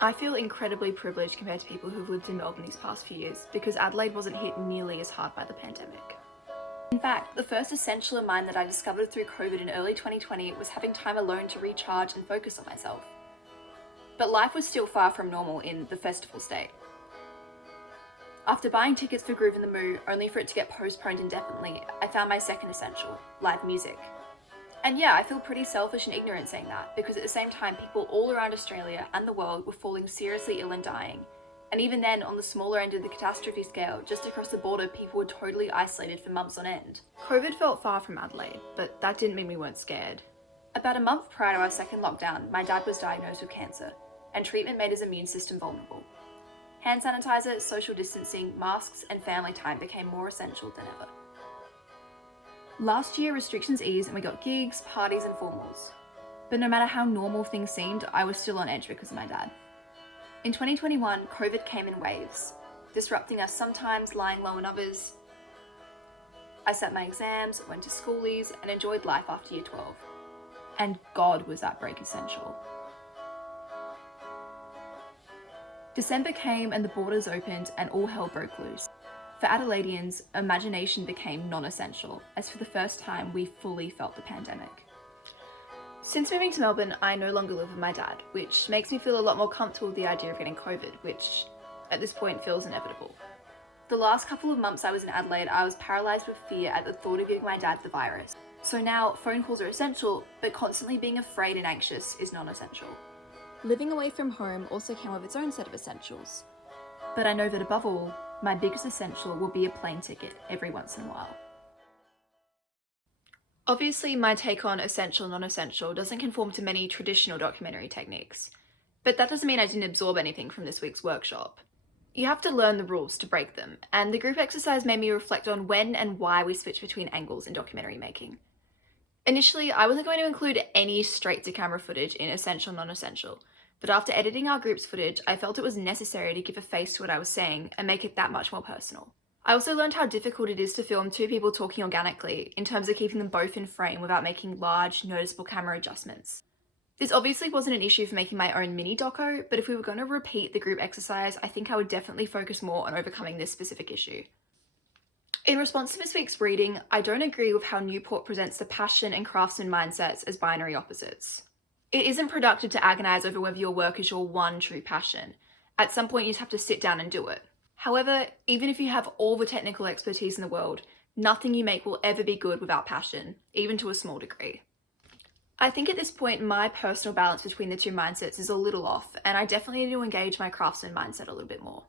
I feel incredibly privileged compared to people who've lived in Melbourne these past few years because Adelaide wasn't hit nearly as hard by the pandemic. In fact, the first essential of mine that I discovered through COVID in early 2020 was having time alone to recharge and focus on myself. But life was still far from normal in the festival state. After buying tickets for Groove in the Moo, only for it to get postponed indefinitely, I found my second essential, live music. And yeah, I feel pretty selfish and ignorant saying that, because at the same time, people all around Australia and the world were falling seriously ill and dying. And even then, on the smaller end of the catastrophe scale, just across the border, people were totally isolated for months on end. COVID felt far from Adelaide, but that didn't mean we weren't scared. About a month prior to our second lockdown, my dad was diagnosed with cancer, and treatment made his immune system vulnerable. Hand sanitizer, social distancing, masks, and family time became more essential than ever. Last year, restrictions eased and we got gigs, parties, and formals. But no matter how normal things seemed, I was still on edge because of my dad. In 2021, COVID came in waves, disrupting us sometimes, lying low in others. I sat my exams, went to schoolies, and enjoyed life after year 12. And God, was that break essential. December came and the borders opened and all hell broke loose. For Adelaideans, imagination became non-essential, as for the first time we fully felt the pandemic. Since moving to Melbourne, I no longer live with my dad, which makes me feel a lot more comfortable with the idea of getting COVID, which at this point feels inevitable. The last couple of months I was in Adelaide, I was paralysed with fear at the thought of giving my dad the virus. So now, phone calls are essential, but constantly being afraid and anxious is non-essential. Living away from home also came with its own set of essentials. But I know that above all, my biggest essential will be a plane ticket every once in a while. Obviously, my take on essential non-essential doesn't conform to many traditional documentary techniques, but that doesn't mean I didn't absorb anything from this week's workshop. You have to learn the rules to break them, and the group exercise made me reflect on when and why we switch between angles in documentary making. Initially, I wasn't going to include any straight-to-camera footage in essential non-essential, but after editing our group's footage, I felt it was necessary to give a face to what I was saying and make it that much more personal. I also learned how difficult it is to film two people talking organically in terms of keeping them both in frame without making large, noticeable camera adjustments. This obviously wasn't an issue for making my own mini doco, but if we were going to repeat the group exercise, I think I would definitely focus more on overcoming this specific issue. In response to this week's reading, I don't agree with how Newport presents the passion and craftsman mindsets as binary opposites. It isn't productive to agonize over whether your work is your one true passion. At some point, you just have to sit down and do it. However, even if you have all the technical expertise in the world, nothing you make will ever be good without passion, even to a small degree. I think at this point, my personal balance between the two mindsets is a little off, and I definitely need to engage my craftsman mindset a little bit more.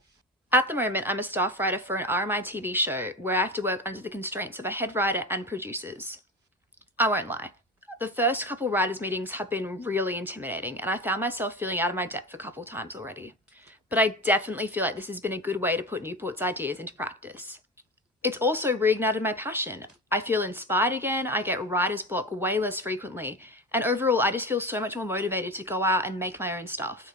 At the moment, I'm a staff writer for an RMI TV show where I have to work under the constraints of a head writer and producers. I won't lie. The first couple writers' meetings have been really intimidating, and I found myself feeling out of my depth a couple times already. But I definitely feel like this has been a good way to put Newport's ideas into practice. It's also reignited my passion. I feel inspired again, I get writer's block way less frequently, and overall I just feel so much more motivated to go out and make my own stuff.